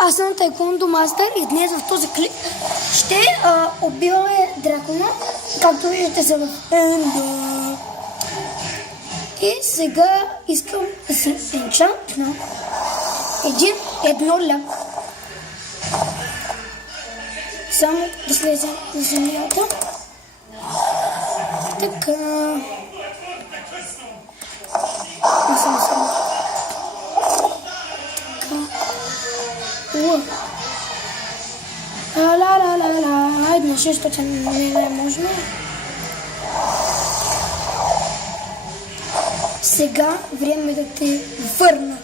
аз съм Taekwondo мастер и днес в този клип ще убиваме дракона, както виждате се в Endo. И сега искам да се енчантна едно ляко. Само да слезем на земята. Така. Не съм сам. Ла-ла-ла-ла-ла. Айде на 600 не е можно. Сега време да те върна.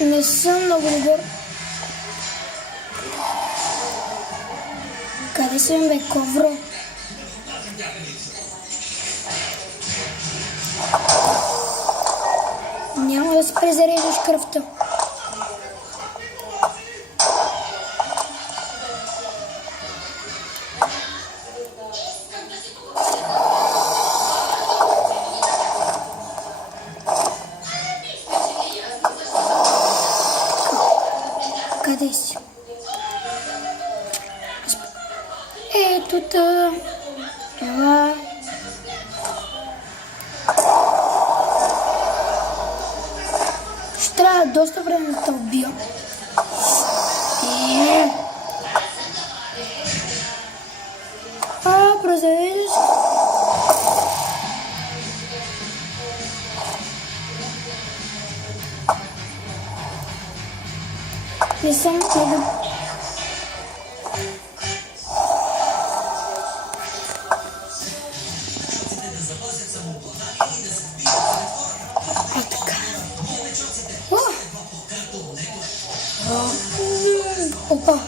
Не съм много добър. Къде съм бе, ковро? Няма да си презареждаш кръвта. Къде си? Ето та. Ела. Ще трябва доста време да те убия. Прозавеждаш. Не съм много. Така. Опа.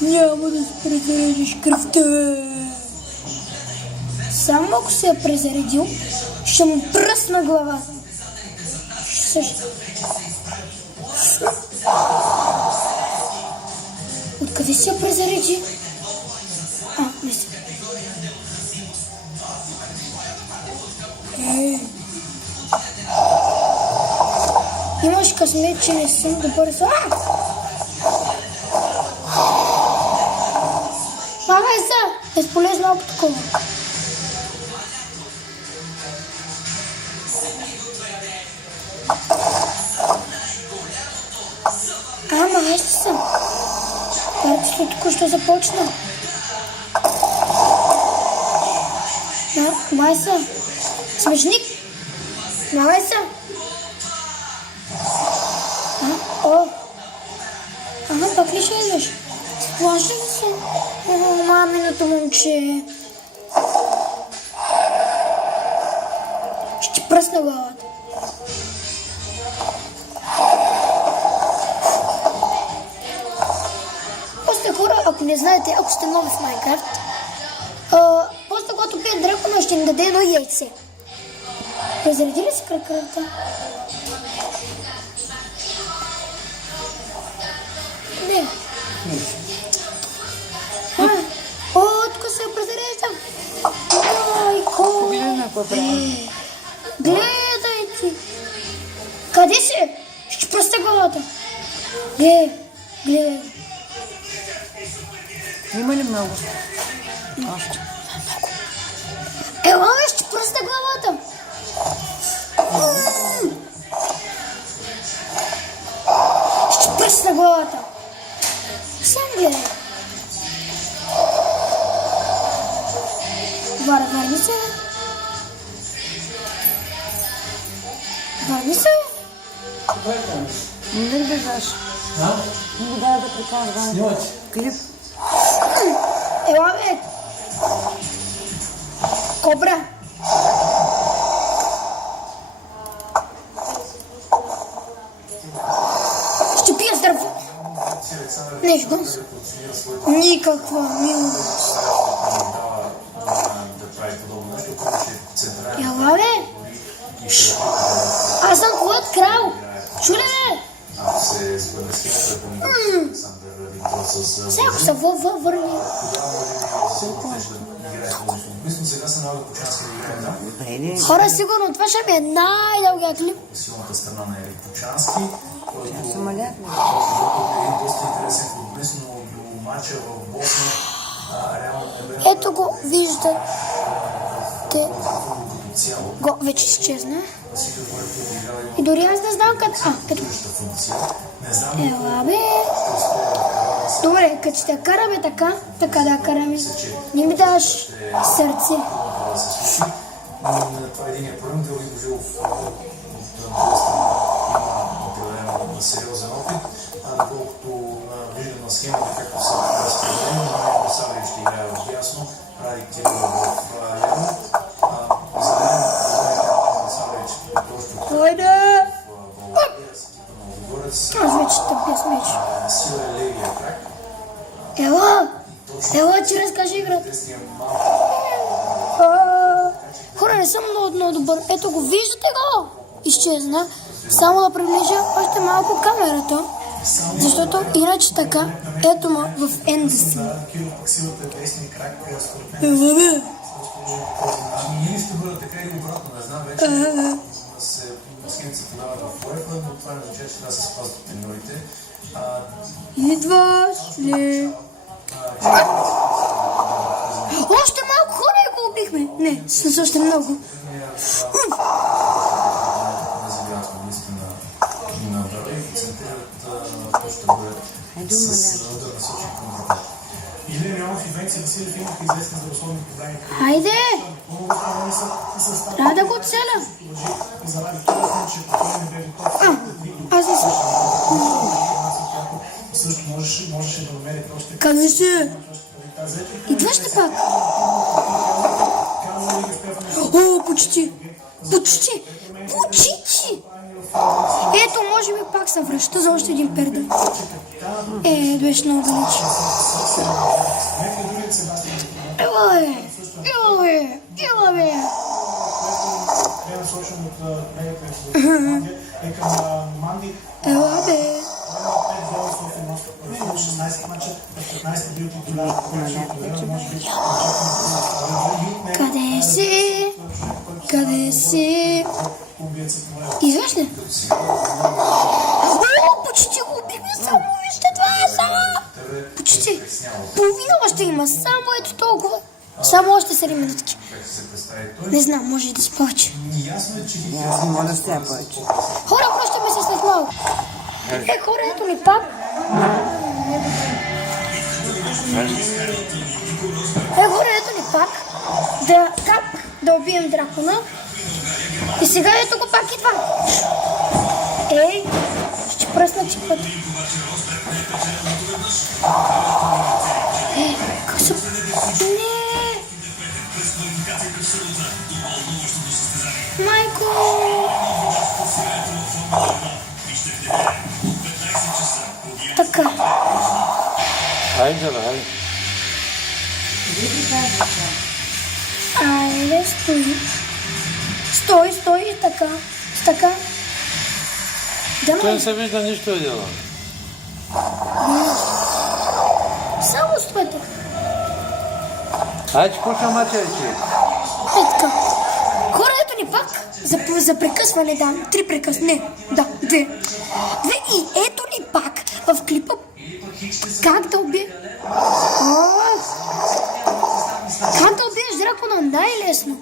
Няма да се презаредиш кръвта. Само ако се е презаредил, ще му пръсна главата. Също. Откъде се презареди? Не се. Имаш късмет, че не съм добър за... Махай се! Безполезно малко такова. Махай се! Партито току-що започна. Махай се! Смешник! Махай се! Пак ли ще идваш? Плаши ли се? Маминото момче. Ще ти пръсна главата. После хора, ако не знаете, ако сте нови в Майнкрафт, после когато пие дракона, ще ни даде едно яйце. Презареди ли си кръвта? Не. Тук се презареждам. Майко. Погледна какво прави. Гледай ти. Къде си? Ще пръста главата. Гледай. Има ли много? Още. Ела, ще пръста главата. Ще пръста главата. Сам гледай. Върни се. Върни се. Не ли бежаш? Не го дай да приказвам. Снимате. Клип. Ела, бе. Кобра. Ще пия здраво. Нещо. Никаква милост. Ела, бе. Аз съм твоят крал. Чули, бе. Сега ако се върни. налага Кочански да играе там. Добре ли? Хора, сигурно това ще ми е най-дългия клип. Силната страна на Ерик Кочански, който Самолет. е един доста интересен футболист, но до матча в Босна реално не бе Ето го, виждате. като цяло. Го вече изчезна. Всичко, което е играл И дори аз не знам къде. Ето. функция. Не знам Ела бе. Добре, като ще караме така да караме. Не ми даваш сърце. да се случи. Но това е единия проблем. Георги Божилов от друга страна има определено сериозен опит, доколкото виждам на схемата, както са разпределени, но Саврев ще играе в дясно, Радик Кирилов в ляво. Знаем, Саврев точно Хайде! в България, с екипа на Лудогорец, Аз вече тъпя смеч. сила е левия крак. Ела, че разкажи играта. Тесния малко Хора, не съм много добър. Ето го, виждате го? Изчезна. Само да приближа още малко камерата. Защото иначе така, ето ма в енда си. Кирил пък силата е десния крак, според мен. Ела бе! Ами или ще бъдат така или обратно, не знам вече. Схемите се подават в УЕФА, но това не означава, че трябва да се спазват треньорите. Идваш ли? Още малко хора и го убихме. Не, с още много. Називяват наистина на дърва и центрират точно да бъдат с удар насочен към врата. Илия Миланов и Венци Василев имаха известни здравословни проблеми. Хайде! Трябва да го целя. Заради това, че той не бе готов. Аз не съм. Също можеше да намерите още Къде си? Идваш ли пак? О, почти. Почти. Почти. Ето, може би пак се връща за още един пердъл. Беше много далеч. Ела бе. Ела бе. Ела бе. Ела бе. Къде си? Къде си? Идваш ли? О, почти го убихме, само вижте това, само! Почти. Половина още има, само ето толкова. Само още 7 минутки. Не знам, може и да си повече. Аз не мога да стя повече. Хора, връщаме се след малко. Хора, ето ни пак. Хора, ето ни пак. Как да убием дракона. И сега ето го пак идва. Ще пръсна чипът. Как се... Не! Майко! Така. Хайде, хайде. Айде, стой. Стой, така. Така. Той не се вижда нищо е дело. Само стойте. Айде, че почва мача, Така. Хора, ето ни пак. За прекъсване дам. 3 прекъсване. Не, да, 2. И ето ни пак в клипа. Как да убие? Как да убиеш дракона? Най-лесно.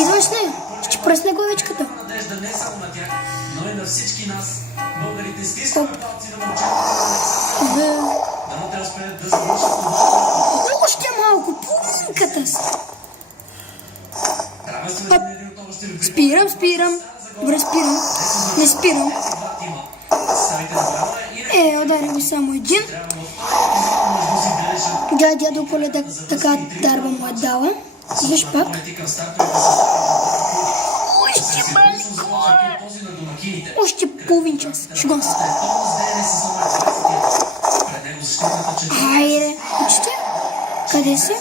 Идваш ли? Ще пръсне главичката. Не само на тях, но и на всички нас, българите, стискаме палци да мълчат. Дано те успеят да завършат това. Още малко, половинката си. Равенството на един отново ще ви Спирам. Добре, спирам. Не спирам. Удари го само един. Дядо Коледа така дарба му е дала. Виж пак. Още малко. Още половин час. Шгон се. Хайде. Почти. Къде си?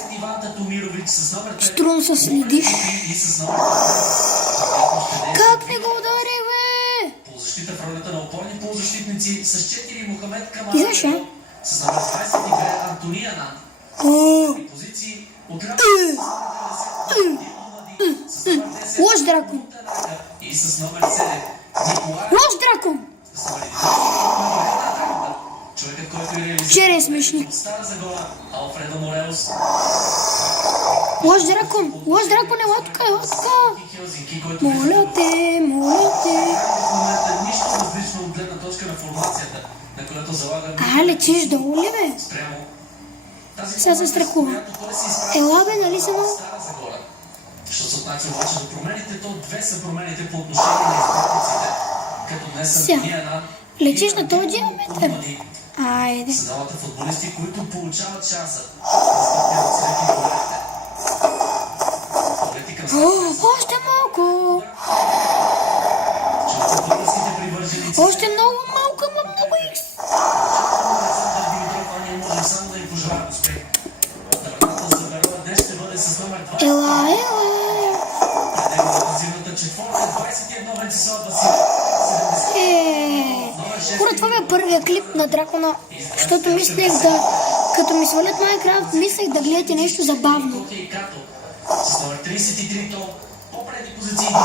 Струн се следиш. Как не го удари, бе? Полузащита в ролята на опорни полузащитници с 4 Мохамед Камал. Излъж, С номер 22 Антония Нан. Позиции Лош дракон. И с номер 7 Николай. Лош дракон. Човекът, който е реализирал Вчера е смешник. Стара Загора, Алфредо Морелос. Лош дракон. Лош дракон е лодка. Хелзинки, който Моля те, моля те. в момента нищо различно от гледна точка на формацията, на която залага Летиш долу ли бе? спрямо тази Сега се формация, страхува. която той си изправи Ела бе, нали са на... Стара Загора. Що се отнася обаче до промените, то две са промените по отношение на изпратниците. Като днес са Сега, ние една... летиш на този диаметър. Айде. Са двамата футболисти, които получават шанса да стартират след игрите. Погледни към Още малко. човека българските привърженици. Още много малко, ама много икс. Александър Димитров, а ние можем само да им пожелаем успех. Нападател за Берова днес ще бъде с номер 2. Ела. Пред него дефанзивната четворка 21 Венцислав Василев. 70. Хора, това бе първия клип на дракона, защото мислех да... Като ми свалят Майнкрафт, мислех да гледате нещо забавно. Хокей Като с номер 33 Том, по-предни позиции 12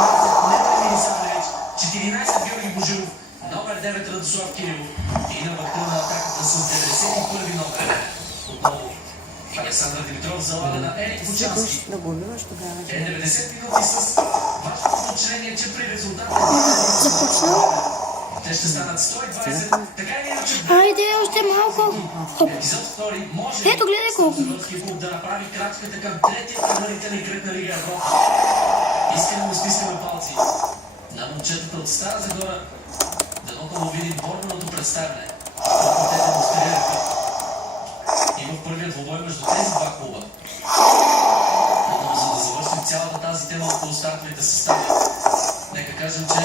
Немир Мирисавлевич, 14 Георги Божилов, номер 9 Радослав Кирилов и на върха на атаката с 91 номер. Отново Александър Димитров залага на Ерик Кучански. Да го убиваш тогава. 90 минути с важното уточнение, че при резултата Започна. те ще станат 120, така или иначе Айде, още малко. Оп. епизод 2 може Ето, гледай колко. Българския клуб да направи крачката към третия предварителен кръг на Лига Европа. Искаме му стискаме палци. На момчетата от Стара Загора дано да му види борбеното представяне, което те демонстрираха. И в първият двубой между тези два клуба. Но за да завършим цялата тази тема около стартовите състави, нека кажем, че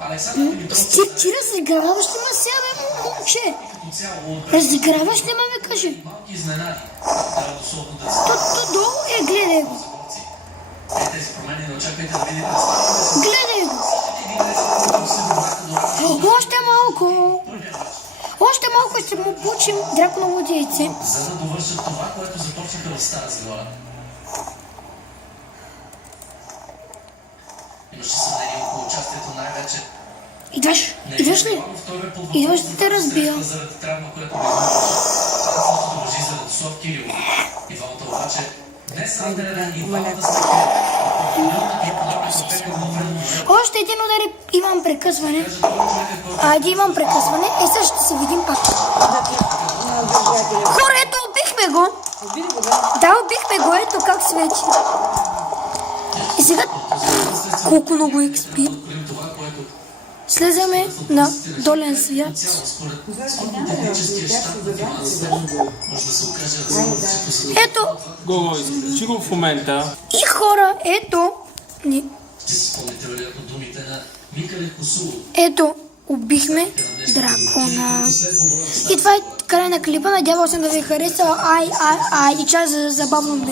Александър Димитров Ти разиграваш ли ме сега, бе, момче? като цяло Разиграваш ли ме, бе, кажи? малки изненади, трябва дословно да се То долу е, гледай го. загорци. Тези промени не очаквайте да видите представите с Гледай го. един днес, които се добраха до рамото. Още малко. Първият мач. Още малко ще му получим драконово яйце. За да довършат това, което започнаха в Стара Загора. Имаше съмнение около участието най-вече. Идваш ли? Идваш да те разбия. Заради травма, която го измъчваше. Същото важи за Радослав Кирилов. И двамата обаче днес разделена и двамата сме Още един удар и имам прекъсване. Айде, имам прекъсване. Сега ще се видим пак. Хора, ето, убихме го. Да, убихме го. Ето как свети. И сега колко много XP. Слезаме на долен свят. Ето. Гого, изключи го в момента. И хора, ето. Ето, убихме дракона. И това е край на клипа. Надявам се да ви хареса. Ай, и час за забавно.